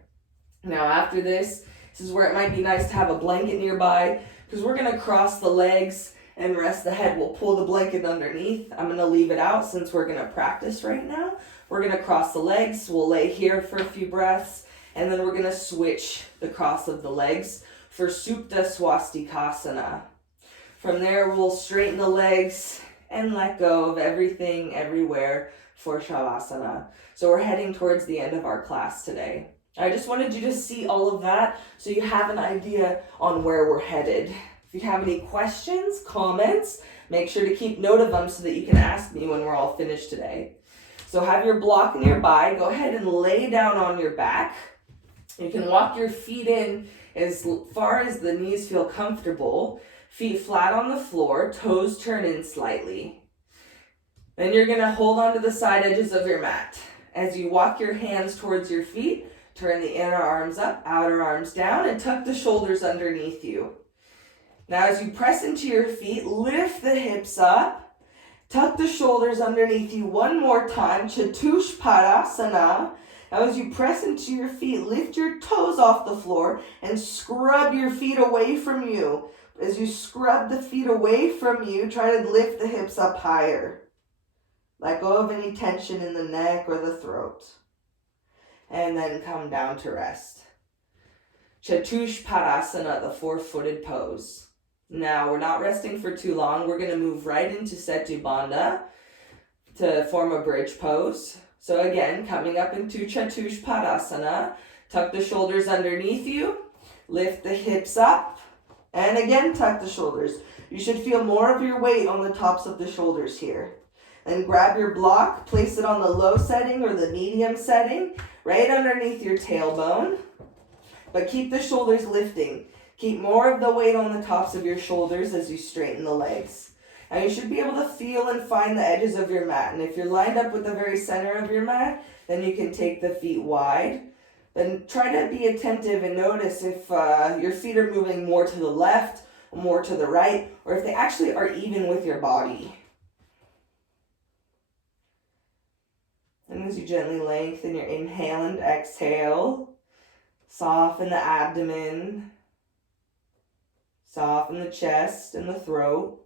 Now after this is where it might be nice to have a blanket nearby, because we're going to cross the legs and rest the head. We'll pull the blanket underneath. I'm going to leave it out since we're going to practice right now. We're going to cross the legs. We'll lay here for a few breaths, and then we're going to switch the cross of the legs for Supta Swastikasana. From there, we'll straighten the legs and let go of everything, everywhere for Shavasana. So we're heading towards the end of our class today. I just wanted you to see all of that so you have an idea on where we're headed. If you have any questions, comments, make sure to keep note of them so that you can ask me when we're all finished today. So have your block nearby. Go ahead and lay down on your back. You can walk your feet in as far as the knees feel comfortable. Feet flat on the floor, toes turn in slightly. Then you're going to hold onto the side edges of your mat. As you walk your hands towards your feet, turn the inner arms up, outer arms down, and tuck the shoulders underneath you. Now as you press into your feet, lift the hips up, tuck the shoulders underneath you one more time, Chatushpadasana. Now as you press into your feet, lift your toes off the floor and scrub your feet away from you. As you scrub the feet away from you, try to lift the hips up higher. Let go of any tension in the neck or the throat. And then come down to rest. Chatushpadasana, the four-footed pose. Now, we're not resting for too long. We're going to move right into Setu Bandha to form a bridge pose. So again, coming up into Chatushpadasana, tuck the shoulders underneath you, lift the hips up, and again, tuck the shoulders. You should feel more of your weight on the tops of the shoulders here. Then grab your block, place it on the low setting or the medium setting, right underneath your tailbone. But keep the shoulders lifting. Keep more of the weight on the tops of your shoulders as you straighten the legs. Now you should be able to feel and find the edges of your mat. And if you're lined up with the very center of your mat, then you can take the feet wide. Then try to be attentive and notice if your feet are moving more to the left, more to the right, or if they actually are even with your body. And as you gently lengthen your inhale and exhale, soften the abdomen, soften the chest and the throat.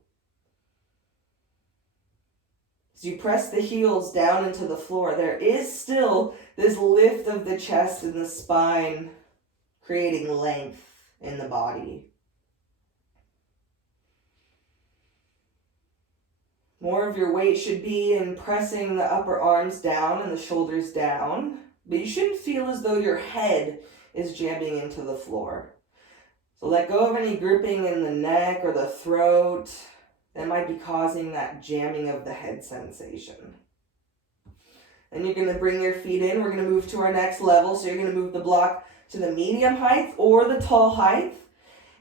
As you press the heels down into the floor, there is still this lift of the chest and the spine, creating length in the body. More of your weight should be in pressing the upper arms down and the shoulders down, but you shouldn't feel as though your head is jamming into the floor. So let go of any gripping in the neck or the throat that might be causing that jamming of the head sensation. Then you're going to bring your feet in. We're going to move to our next level. So you're going to move the block to the medium height or the tall height.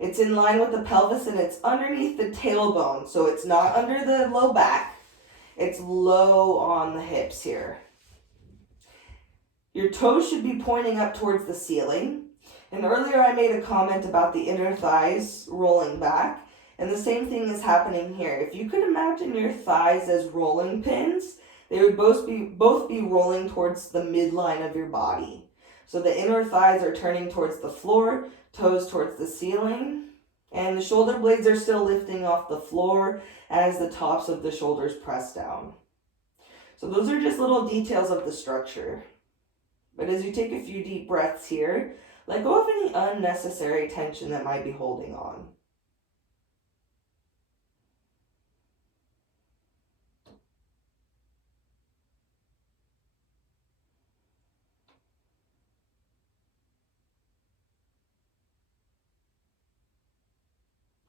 It's in line with the pelvis and it's underneath the tailbone. So it's not under the low back. It's low on the hips here. Your toes should be pointing up towards the ceiling. And earlier I made a comment about the inner thighs rolling back. And the same thing is happening here. If you could imagine your thighs as rolling pins, they would both be rolling towards the midline of your body. So the inner thighs are turning towards the floor, toes towards the ceiling, and the shoulder blades are still lifting off the floor as the tops of the shoulders press down. So those are just little details of the structure. But as you take a few deep breaths here, let go of any unnecessary tension that might be holding on.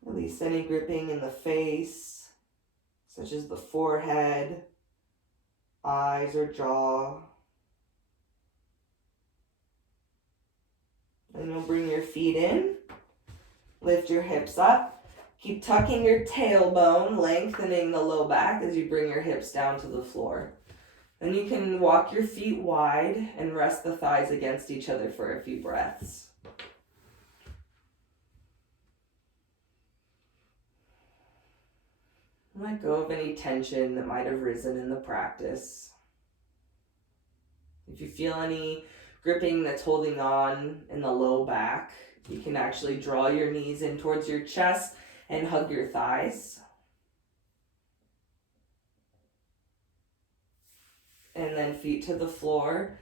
Release any gripping in the face, such as the forehead, eyes, or jaw. And you'll bring your feet in, lift your hips up, keep tucking your tailbone, lengthening the low back as you bring your hips down to the floor. Then you can walk your feet wide and rest the thighs against each other for a few breaths. Let go of any tension that might have risen in the practice. If you feel any gripping that's holding on in the low back, you can actually draw your knees in towards your chest and hug your thighs. And then feet to the floor.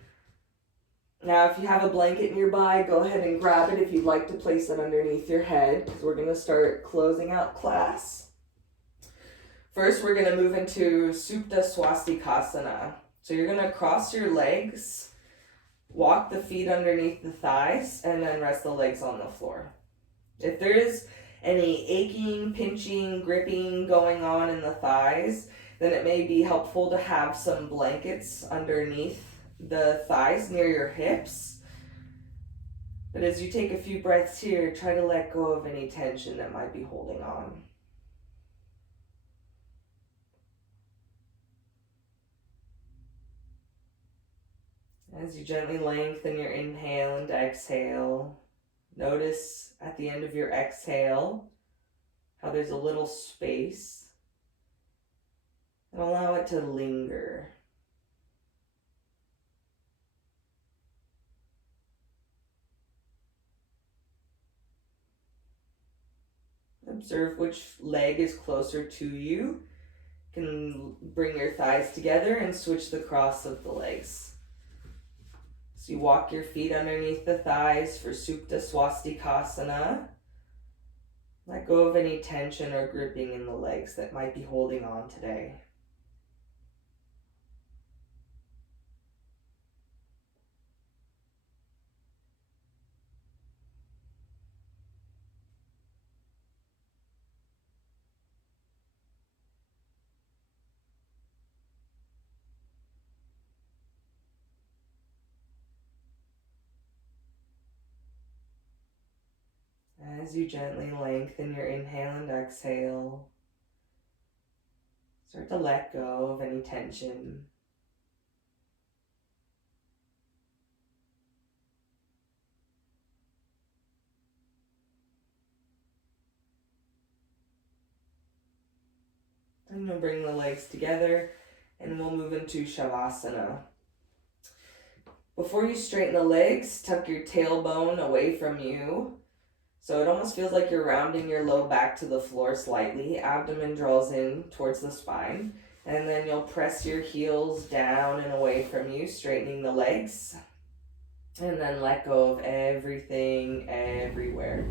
Now, if you have a blanket nearby, go ahead and grab it if you'd like to place it underneath your head, because we're going to start closing out class. First, we're going to move into Supta Swastikasana. So you're going to cross your legs, walk the feet underneath the thighs, and then rest the legs on the floor. If there is any aching, pinching, gripping going on in the thighs, then it may be helpful to have some blankets underneath the thighs near your hips. But as you take a few breaths here, try to let go of any tension that might be holding on. As you gently lengthen your inhale and exhale, notice at the end of your exhale how there's a little space, and allow it to linger. Observe which leg is closer to you. You can bring your thighs together and switch the cross of the legs. So you walk your feet underneath the thighs for Supta Swastikasana. Let go of any tension or gripping in the legs that might be holding on today. As you gently lengthen your inhale and exhale, start to let go of any tension. Then you'll bring the legs together and we'll move into Shavasana. Before you straighten the legs, tuck your tailbone away from you. So it almost feels like you're rounding your low back to the floor slightly. Abdomen draws in towards the spine. And then you'll press your heels down and away from you, straightening the legs. And then let go of everything, everywhere.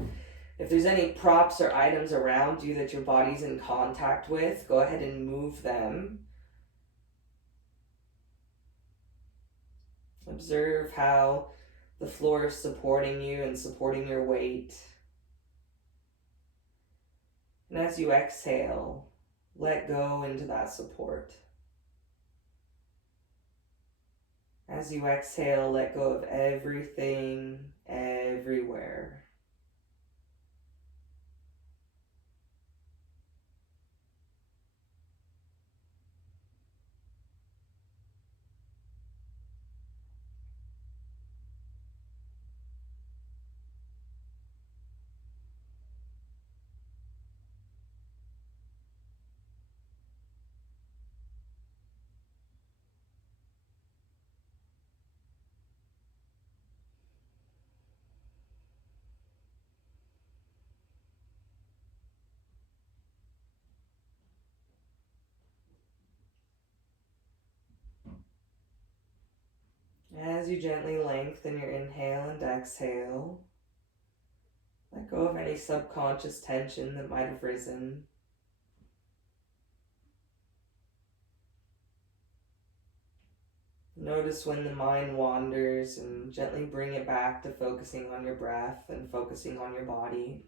If there's any props or items around you that your body's in contact with, go ahead and move them. Observe how the floor is supporting you and supporting your weight. And as you exhale, let go into that support. As you exhale, let go of everything, everywhere. As you gently lengthen your inhale and exhale, let go of any subconscious tension that might have risen. Notice when the mind wanders and gently bring it back to focusing on your breath and focusing on your body.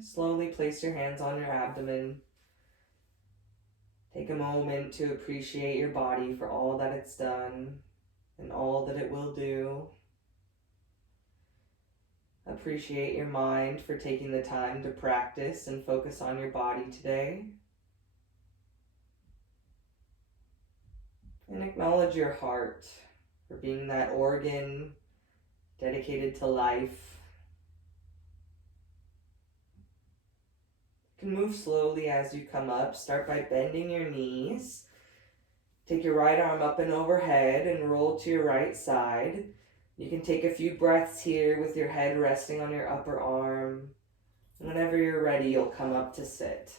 Slowly place your hands on your abdomen. Take a moment to appreciate your body for all that it's done and all that it will do. Appreciate your mind for taking the time to practice and focus on your body today. And acknowledge your heart for being that organ dedicated to life. You can move slowly as you come up. Start by bending your knees. Take your right arm up and overhead and roll to your right side. You can take a few breaths here with your head resting on your upper arm. Whenever you're ready, you'll come up to sit.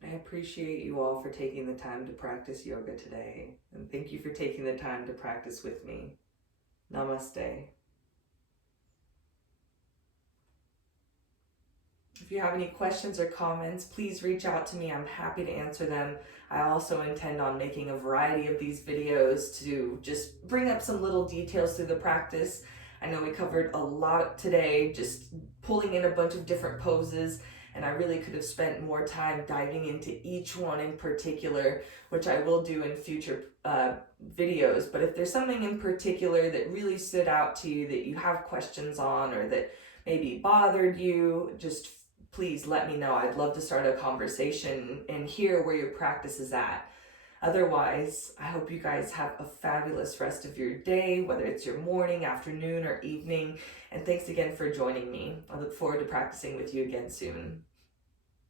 I appreciate you all for taking the time to practice yoga today, and thank you for taking the time to practice with me. Namaste. If you have any questions or comments, please reach out to me. I'm happy to answer them. I also intend on making a variety of these videos to just bring up some little details through the practice. I know we covered a lot today, just pulling in a bunch of different poses, and I really could have spent more time diving into each one in particular, which I will do in future videos. But if there's something in particular that really stood out to you that you have questions on, or that maybe bothered you, just please let me know. I'd love to start a conversation and hear where your practice is at. Otherwise, I hope you guys have a fabulous rest of your day, whether it's your morning, afternoon, or evening. And thanks again for joining me. I look forward to practicing with you again soon.